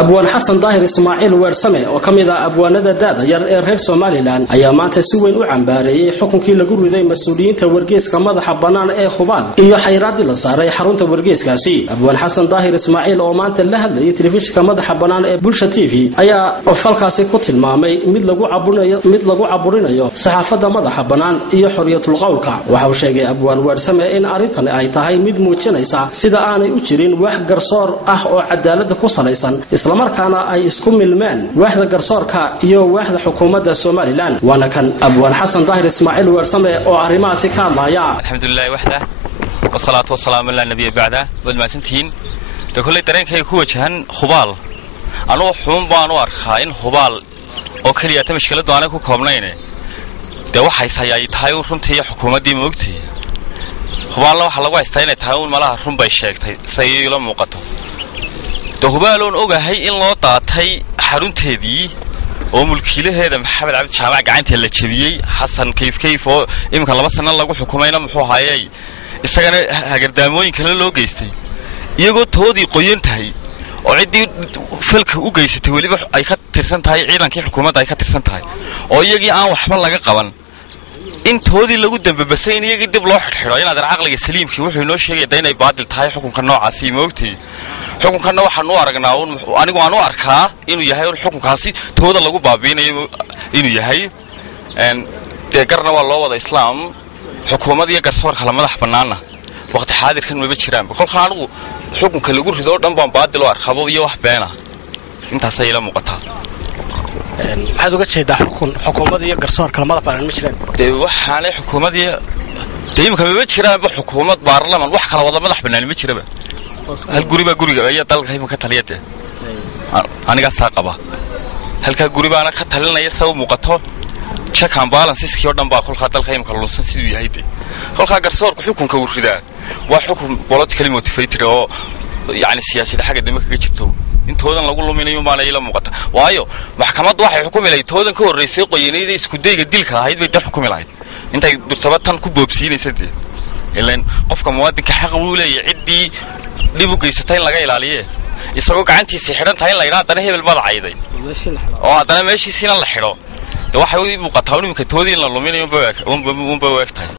abwaan xasan daahir ismaaciil weersame oo kamid ah abwaanada daada yar ee reer Soomaaliland ayaa maanta si weyn u cambaareeyay xukunkii lagu riday mas'uuliyiinta wargeyska madaxa banaan ee Khubal iyo xayraadii la saaray xarunta wargeyskaasi. abwaan xasan daahir ismaaciil oo maanta la hadlayay telefishinka madaxa banaan ee Bulsha TV ayaa falkaasi ku tilmaamay mid lagu caburinayo saxaafadda madaxa banaan iyo xoriyatul qowlka. waxa uu sheegay abwaan weersame in arrintan ay tahay mid muujinaysa sida aanay u jirin wax garsoor ah oo cadaalad ku salaysan islamarkaana ay isku milmeen waaxda garsoorka iyo waaxda xukuumadda Soomaaliland. waana kan abwaan xasan daahir ismaaciil weersame oo arrimahaasi ka hadlaya. alxamdulillaah wahda wasalaatu wasalaamu ala nabiy ba'da wal maasantiin kulay dareenkay ku wajahan Khubal anoo xun baan u arkaa in Khubal oo kaliya ta mushkilad aan ku koobnayn waxay sayay tahay runtii xukuumadii moogtay Khubal waxa lagu haystaa inay tahay malaha run bay sheegtay sayay la muuqato Khubaloon ogahay in loo daatay xarunteedii oo mulkiilaheeda Maxamed Cabdi Jaamac gacanta la jabiyay Xasan Kayf oo imka 2 sano lagu xukumayna muxuu hayay isagana hagardaamooyin kale loo geystay iyagoo toodii qoyan tahay oo cidii falka u geysatay waliba ay ka tirsan tahay ciidankii xukuumadda ay ka tirsan tahay oo iyagii aan waxba laga qaban in toodii lagu dambaysay iyagii dib loo xidhxidho inaad aqliga saliimkii wuxuu inoo sheegay inay baadil tahay xukunka noocaasi moogtay xukunkan waxaan u aragnaa anigu aan u arkaa inuu yahay xukunkaasi tooda lagu baabiinayo inuu yahay garna waa loo wada islaam xukuumad iyo garsoorka la madax banaana waqti xaadirkan ma jiraan kolka anigu xukunka lagu rido dhan baan baadil oo arkabo iyo wax beena intaas ay la muuqataa maxaad uga jeedaa xukuumad iyo garsoorka la madax banaan ma jiraan waxaanay xukuumad iyo deemka ma jiraan xukuumad baarlamaan wax kala wada madax banaan ma jiraba hal guriga ayaa dalka ka taliyay aniga saaqaba halka guribaana ka talinaya soo muuqato check and balances kii oo dhan baa kolka dalka imka lunsan sidoo yahay kolka garsoorku xukunka uu ridaa waa xukun politically motivated oo yaani siyaasada xagga dhimanka ka jirto intoodan lagu luminayo maana ila muuqata waayo maxkamaddu waxay xukumilayd toodan ka horeysay qoyeenayda isku dayga dilka ahayd bay xukumilayd intay durtabatan ku boobsiinaysadii ilaan qofka muwaadinka xaq uu leeyahay cidii dib u geysatay laga ilaaliyo isagoo gacantiisa xidhan tahay la yiraahdo hebel bad cayday oo hadana meeshiisina la xidho waxay u muuqataa in toodii la luminayo baa waagtahay